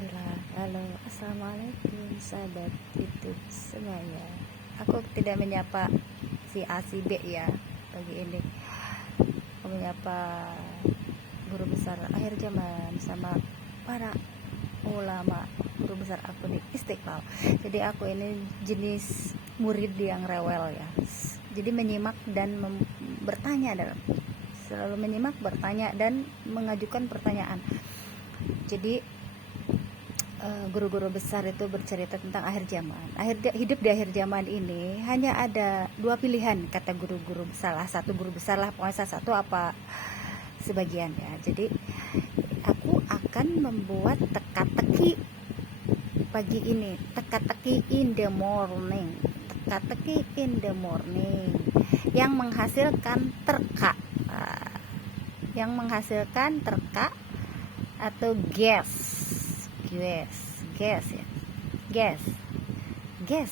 Bismillah. Halo, assalamualaikum sahabat YouTube semuanya. Aku tidak menyapa si A si B ya pagi ini. Aku menyapa guru besar akhir zaman sama para ulama guru besar aku di Istiqlal. Jadi aku ini jenis murid yang rewel ya. Jadi menyimak dan bertanya selalu menyimak, bertanya dan mengajukan pertanyaan. Jadi guru-guru besar itu bercerita tentang akhir zaman. Hidup di akhir zaman ini hanya ada dua pilihan, kata guru-guru, salah satu guru besar lah, pokoknya salah satu apa sebagian ya. Jadi aku akan membuat teka-teki pagi ini, teka-teki in the morning, teka-teki in the morning yang menghasilkan terka, atau guess ya, guess.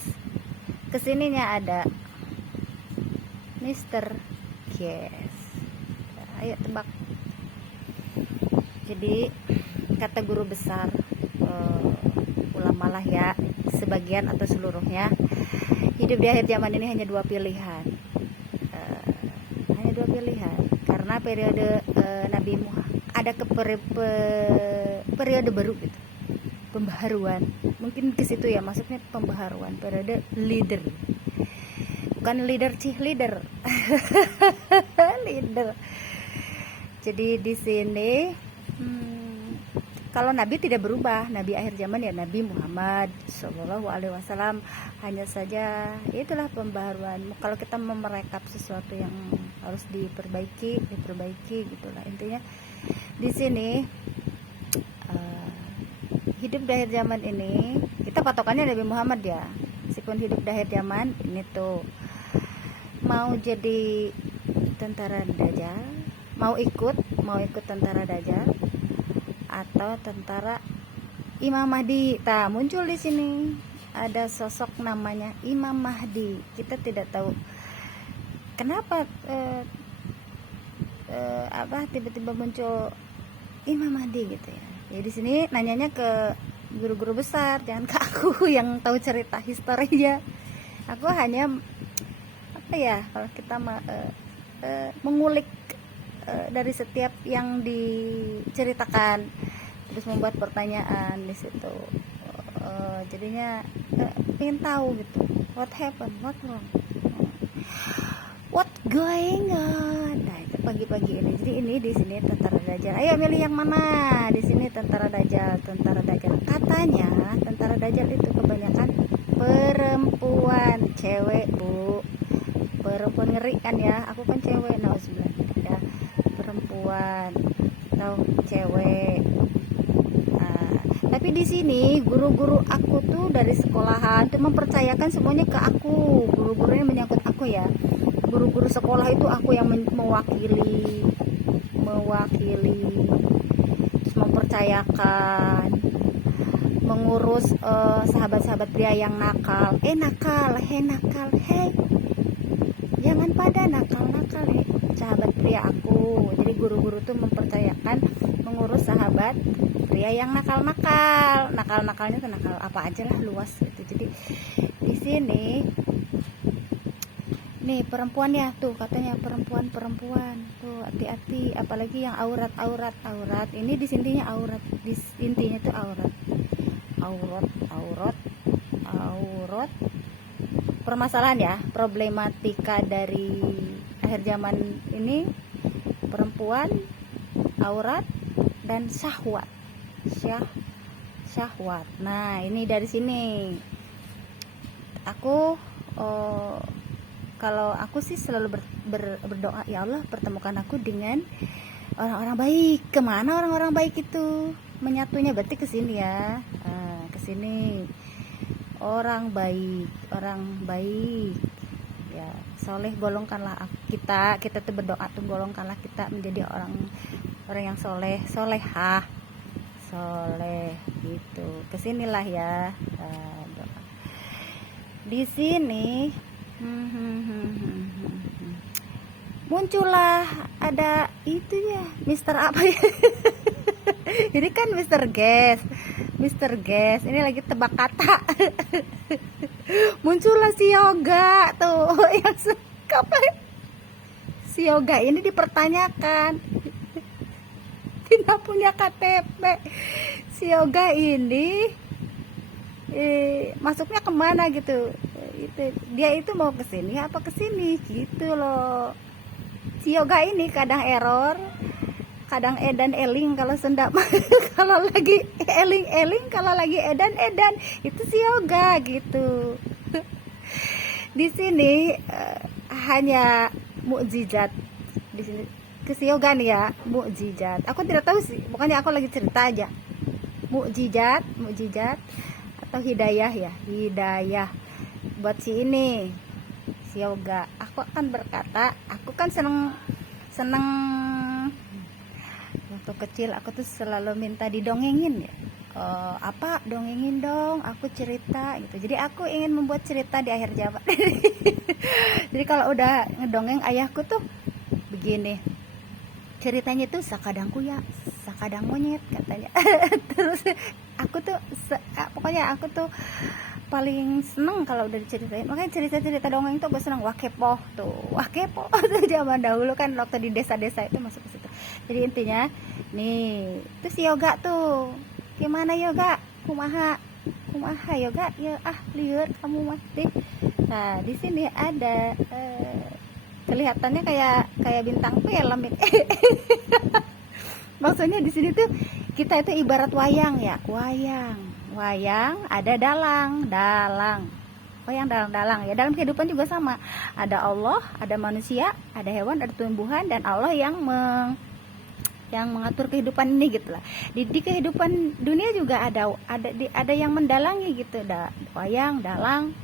Kesininya ada Mr. Guess. Ayo tebak. Jadi kata guru besar, ulama lah ya, sebagian atau seluruhnya, hidup di akhir zaman ini hanya dua pilihan. Karena periode Nabi Muhammad ada periode baru gitu, pembaharuan, mungkin ke situ ya, maksudnya pembaharuan, periode leader, bukan leader leader. Leader. Jadi di sini kalau Nabi tidak berubah, Nabi akhir zaman ya Nabi Muhammad Shallallahu Alaihi Wasallam, hanya saja itulah pembaharuan. Kalau kita merekap sesuatu yang harus diperbaiki gitulah intinya. Di sini hidup di akhir zaman ini, kita patokannya Nabi Muhammad ya. Meskipun hidup di akhir zaman ini tuh mau jadi tentara Dajjal, mau ikut tentara Dajjal atau tentara Imam Mahdi. Muncul di sini ada sosok namanya Imam Mahdi. Kita tidak tahu kenapa tiba-tiba muncul Imam Mahdi gitu ya. Ya di sini nanyanya ke guru-guru besar, jangan ke aku yang tahu cerita historinya. Aku hanya kalau kita mengulik dari setiap yang diceritakan, terus membuat pertanyaan di situ. Jadinya ingin tahu gitu, what happened, what wrong, what going on. Nah itu pagi-pagi ini. Jadi ini di sini tentara Dajjal. Ayo milih yang mana? Di sini tentara Dajjal. Katanya tentara Dajjal itu kebanyakan perempuan, cewek bu. Perempuan ngeri kan ya. Aku kan cewek, nauzubillah ya. Perempuan atau cewek. Tapi di sini guru-guru aku tuh dari sekolahan tuh mempercayakan semuanya ke aku. Guru-gurunya menyangkut aku ya. Guru-guru sekolah itu aku yang mewakili, terus mempercayakan, mengurus sahabat-sahabat pria yang nakal. Hei, jangan pada nakal sahabat pria aku. Jadi guru-guru tuh mempercayakan mengurus sahabat pria yang nakalnya tuh nakal apa aja lah, luas gitu. Jadi di sini nih perempuan ya, tuh katanya perempuan tuh hati-hati, apalagi yang aurat ini. Di sininya aurat, di intinya tuh aurat permasalahan ya, problematika dari akhir zaman ini, perempuan, aurat, dan syahwat. Nah ini dari sini aku kalau aku sih selalu berdoa, ya Allah pertemukan aku dengan orang-orang baik. Kemana orang-orang baik itu menyatunya? Berarti ke sini ya, ke sini orang baik ya, soleh. Golongkanlah kita tuh berdoa tuh, golongkanlah kita menjadi orang yang soleh gitu. Kesinilah ya, doa. Di sini muncullah ada itu ya, Mister apa ya Ini kan Mister Guest ini lagi tebak kata. Muncullah si Yoga tuh yang apa, si Yoga ini dipertanyakan tidak punya KTP. Si Yoga ini masuknya kemana gitu, dia itu mau ke sini apa ke sini gitu loh. Si Yoga ini kadang error, kadang edan eling kalau sendap. Kalau lagi eling kalau lagi edan itu si Yoga gitu. Di sini hanya mukjizat di sini ke si Yoga nih ya, mukjizat. Aku tidak tahu sih, pokoknya aku lagi cerita aja. Mukjizat atau hidayah ya, hidayah buat si ini, si Yoga. Aku akan berkata, aku kan seneng waktu kecil aku tuh selalu minta didongengin ya. Apa dongengin dong, aku cerita gitu. Jadi aku ingin membuat cerita di akhir zaman. Jadi kalau udah ngedongeng ayahku tuh begini ceritanya tuh, sakadangku ya, sakadang monyet katanya. Terus aku tuh pokoknya aku tuh paling seneng kalau udah diceritain. Makanya cerita-cerita dongeng tuh gue seneng. Wakepoh tuh tuh zaman dahulu kan waktu di desa-desa itu masuk ke situ. Jadi intinya nih, terus si Yoga tuh gimana Yoga, kumaha Yoga ya, liur kamu mah deh. Nah di sini ada kelihatannya kayak bintang film. Maksudnya di sini tuh kita itu ibarat wayang ya, wayang ada dalang wayang dalang ya. Dalam kehidupan juga sama, ada Allah, ada manusia, ada hewan, ada tumbuhan, dan Allah yang mengatur kehidupan ini gitu lah. Di kehidupan dunia juga ada yang mendalangi gitu, ada wayang dalang.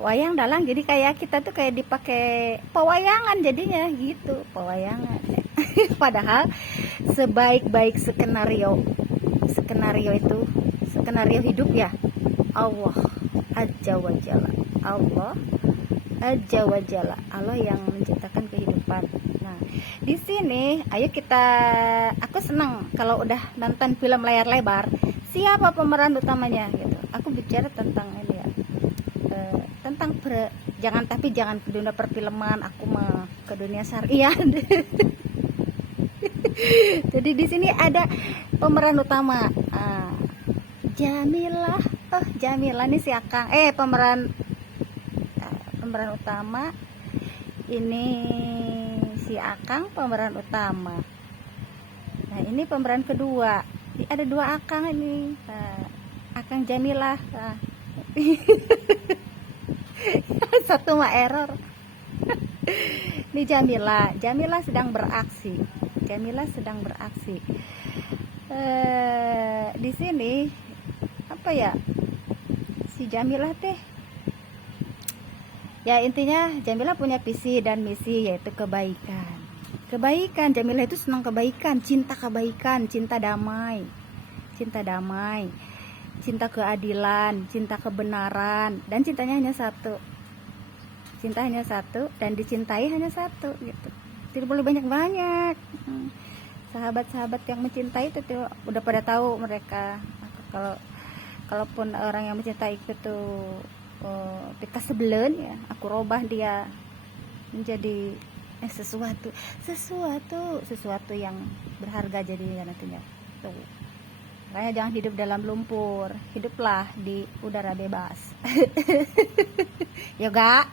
Wayang dalang, jadi kayak kita tuh kayak dipakai pewayangan jadinya gitu, pewayangan. Padahal sebaik-baik skenario itu skenario hidup ya, Allah Azza wa Jalla, Allah yang menciptakan kehidupan. Nah di sini aku senang kalau udah nonton film layar lebar, siapa pemeran utamanya gitu. Aku bicara tentang ini ya, tentang jangan ke dunia perfilman, aku mah ke dunia syariah. Jadi di sini ada pemeran utama, Jamilah nih si Akang. Pemeran utama ini si Akang, pemeran utama. Nah ini pemeran kedua, ada dua Akang ini, Akang Jamilah. Satu mah error. Ini Jamilah sedang beraksi. Di sini apa ya, si Jamilah teh ya, intinya Jamilah punya visi dan misi, yaitu kebaikan. Jamilah itu senang kebaikan, cinta damai, cinta keadilan, cinta kebenaran, dan cintanya hanya satu. Dan dicintai hanya satu gitu. Tidak boleh banyak-banyak. Sahabat-sahabat yang mencintai itu tuh udah pada tahu mereka. Kalaupun orang yang mencintai itu tuh pika sebelen ya, aku robah dia menjadi sesuatu yang berharga jadinya nantinya tuh. Makanya jangan hidup dalam lumpur, hiduplah di udara bebas. Yoga.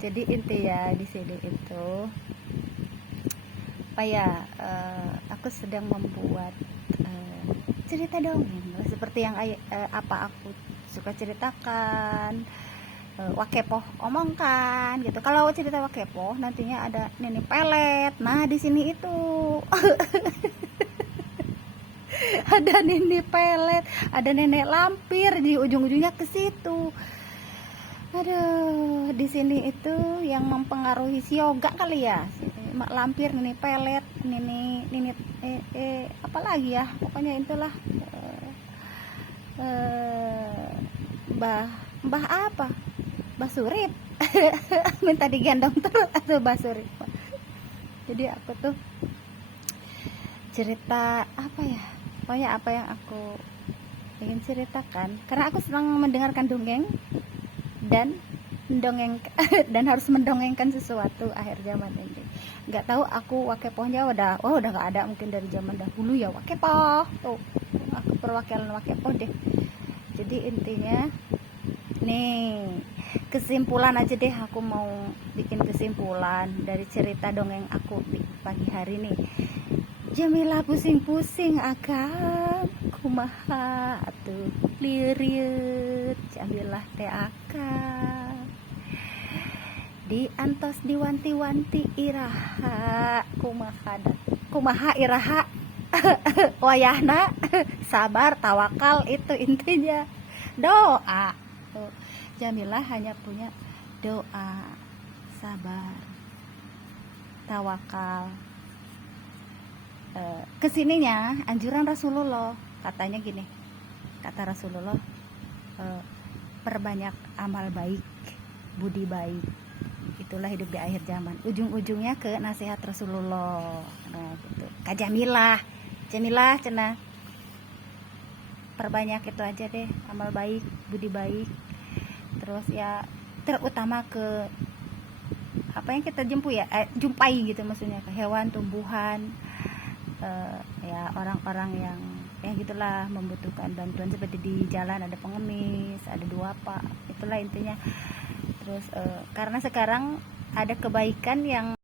Jadi inti ya di sini itu apa ya, aku sedang membuat cerita dongeng seperti yang apa aku suka ceritakan, Wakepoh omongkan gitu. Kalau cerita Wakepoh nantinya ada nenek pelet. Nah di sini itu ada nenek pelet, ada nenek lampir, di ujung-ujungnya ke situ. Aduh, di sini itu yang mempengaruhi si Yoga kali ya, mak lampir, nenek pelet, nenek apa lagi ya, pokoknya itulah mbah apa, Mbah Surip. Minta digendong terus atau Mbah Surip. Jadi aku tuh cerita apa ya, pokoknya apa yang aku ingin ceritakan, karena aku senang mendengarkan dongeng dan mendongeng dan harus mendongengkan sesuatu akhir zaman ini. Nggak tahu aku wakepohnya udah nggak ada mungkin dari zaman dahulu ya. Wakepoh tuh aku perwakilan wakepoh deh. Jadi intinya nih, kesimpulan aja deh, aku mau bikin kesimpulan dari cerita dongeng aku di pagi hari nih. Jamilah pusing-pusing akan kumaha atuh lirit, Jamilah teh akan diantos diwanti-wanti iraha kumaha iraha wayahna sabar tawakal, itu intinya doa tuh. Jamilah hanya punya doa, sabar, tawakal. Kesininya anjuran Rasulullah, katanya gini, kata Rasulullah, perbanyak amal baik, budi baik, itulah hidup di akhir zaman. Ujung-ujungnya ke nasihat Rasulullah. Nah gitu, Jamilah cenah, perbanyak itu aja deh, amal baik, budi baik. Terus ya terutama ke apa yang kita jumpai gitu, maksudnya ke hewan, tumbuhan, ya orang-orang yang ya gitulah membutuhkan bantuan, seperti di jalan ada pengemis, ada duafa, itulah intinya. Terus karena sekarang ada kebaikan yang